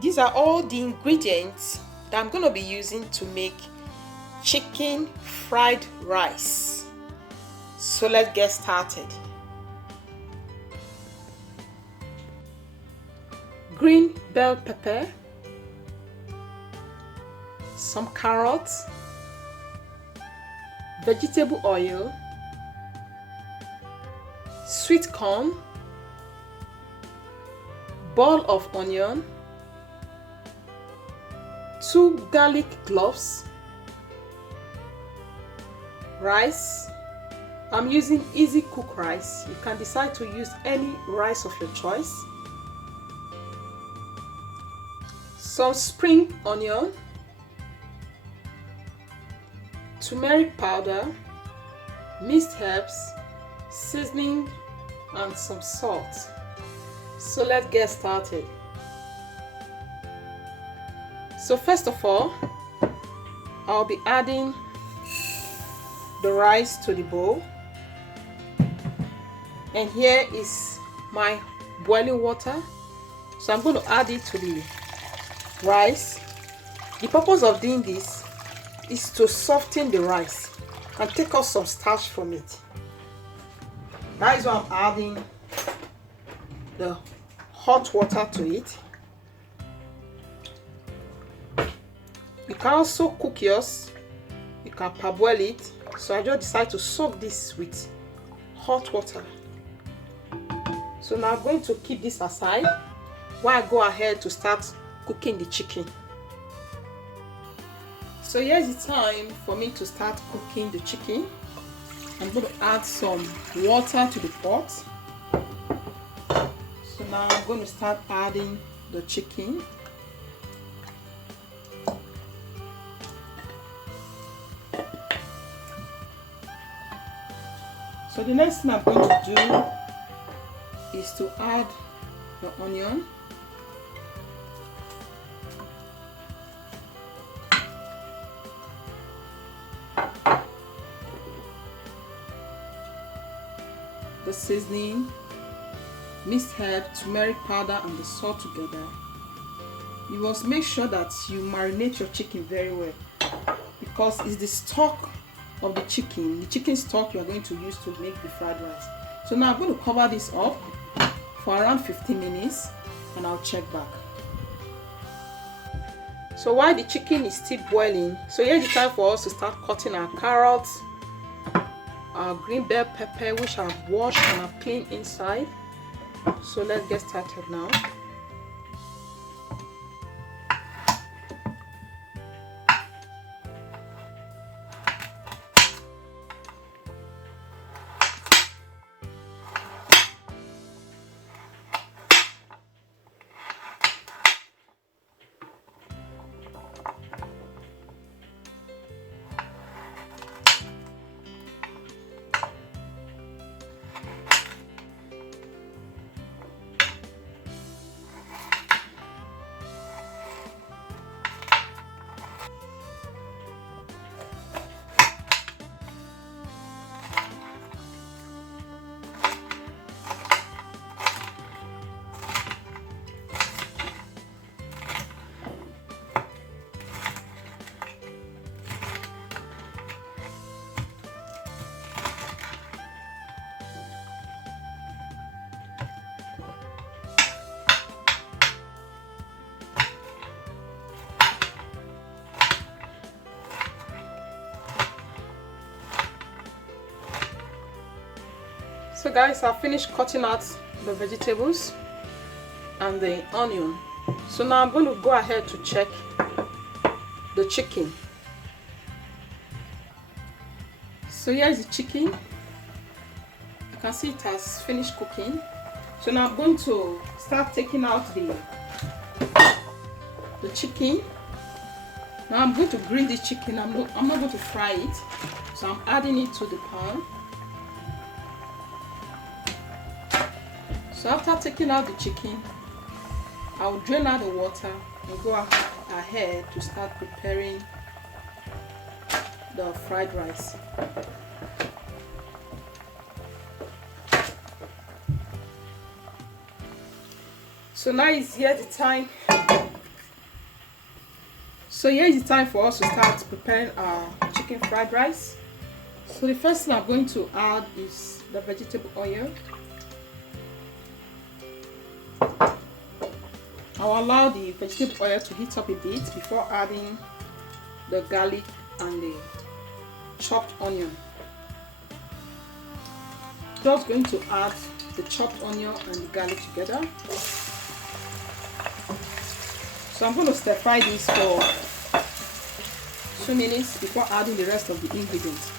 These are all the ingredients that I'm going to be using to make chicken fried rice. So let's get started. Green bell pepper, some carrots, vegetable oil, sweet corn, ball of onion, 2 garlic cloves, rice. I'm using easy cook rice. You can decide to use any rice of your choice. Some spring onion, turmeric powder, minced herbs, seasoning, and some salt. So let's get started. So first of all, I'll be adding the rice to the bowl, and here is my boiling water. So I'm going to add it to the rice. The purpose of doing this is to soften the rice and take out some starch from it. That is why I'm adding the hot water to it. You can also cook yours. You can parboil it. So I just decided to soak this with hot water. So now I'm going to keep this aside while I go ahead to start cooking the chicken. So here's the time for me to start cooking the chicken. I'm going to add some water to the pot. So now I'm going to start adding the chicken. So the next thing I'm going to do is to add the onion. The seasoning, minced herb, turmeric powder, and the salt together. You must make sure that you marinate your chicken very well, because it's the stock of the chicken stock you are going to use to make the fried rice. So now I'm going to cover this up for around 15 minutes and I'll check back. So while the chicken is still boiling, so here's the time for us to start cutting our carrots, our green bell pepper, which I've washed and I've cleaned inside. So let's get started now. So guys, I've finished cutting out the vegetables and the onion. So now I'm going to go ahead to check the chicken. So here's the chicken. You can see it has finished cooking. So now I'm going to start taking out the chicken. Now I'm going to grill the chicken. I'm not going to fry it. So I'm adding it to the pan. So after taking out the chicken, I'll drain out the water and go ahead to start preparing the fried rice. So now is here the time So here is the time for us to start preparing our chicken fried rice. So the first thing I'm going to add is the vegetable oil. I'll allow the vegetable oil to heat up a bit before adding the garlic and the chopped onion. Just going to add the chopped onion and the garlic together. So I'm going to stir fry this for 2 minutes before adding the rest of the ingredients.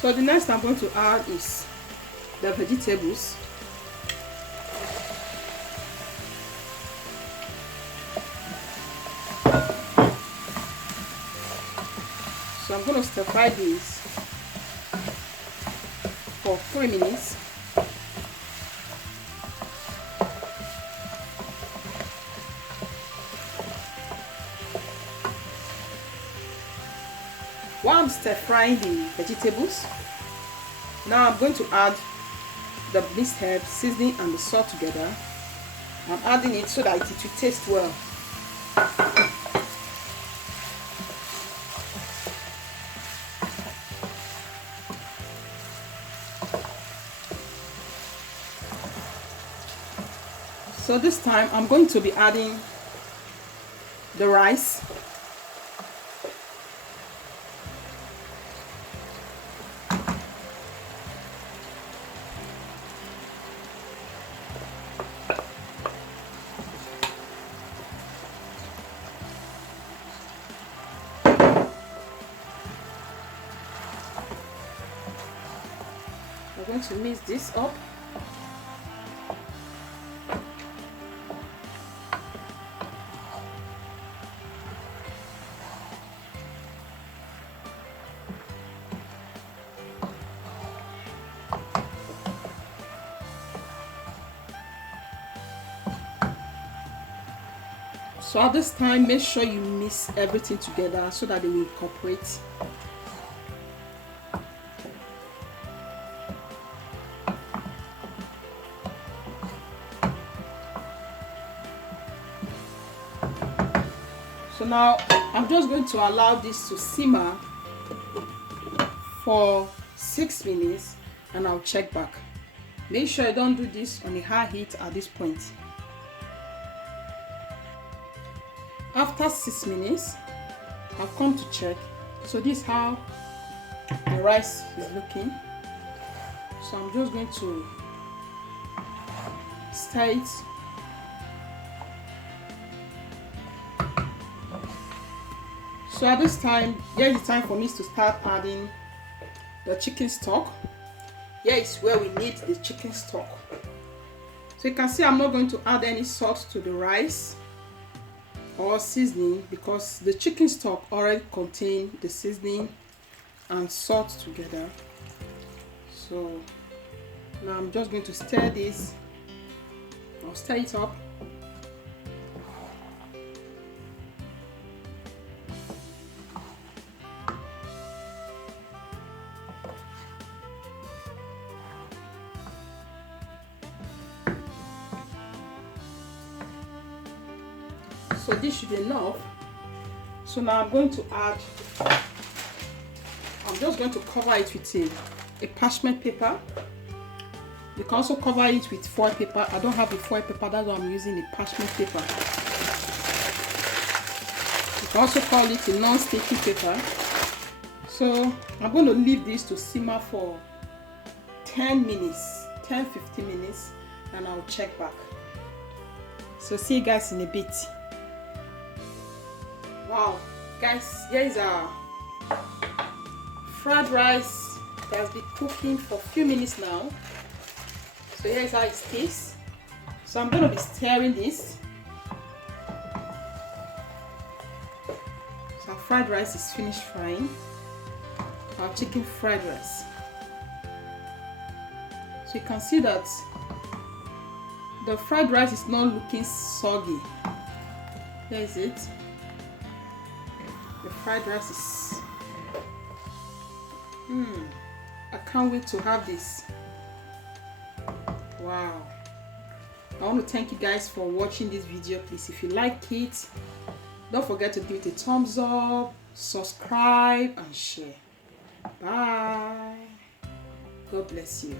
So the next I'm going to add is the vegetables. So I'm going to stir fry this for 3 minutes. While I'm stir frying the vegetables, now I'm going to add the mixed herbs, seasoning and the salt together. I'm adding it so that it will taste well. So this time I'm going to be adding the rice. I'm going to mix this up. So at this time, make sure you mix everything together so that they will incorporate. So now I'm just going to allow this to simmer for 6 minutes and I'll check back. Make sure you don't do this on a high heat at this point. After 6 minutes, I've come to check. So this is how the rice is looking. So I'm just going to stir it. So at this time, here is the time for me to start adding the chicken stock. Here is where we need the chicken stock. So you can see I'm not going to add any salt to the rice or seasoning because the chicken stock already contains the seasoning and salt together. So now I'm just going to stir this. I'll stir it up. So this should be enough. So now I'm going to add, I'm just going to cover it with a parchment paper. You can also cover it with foil paper. I don't have a foil paper, that's why I'm using a parchment paper. You can also call it a non-sticky paper. So I'm going to leave this to simmer for 10 minutes, 10-15 minutes, and I'll check back. So see you guys in a bit. Wow, guys, here is our fried rice that has been cooking for a few minutes now. So here is how it tastes. So I'm going to be stirring this. So our fried rice is finished frying. Our chicken fried rice. So you can see that the fried rice is not looking soggy. Here is it. The fried rice is I can't wait to have this. Wow. I want to thank you guys for watching this video. Please, if you like it, don't forget to give it a thumbs up, subscribe and share. Bye. God bless you.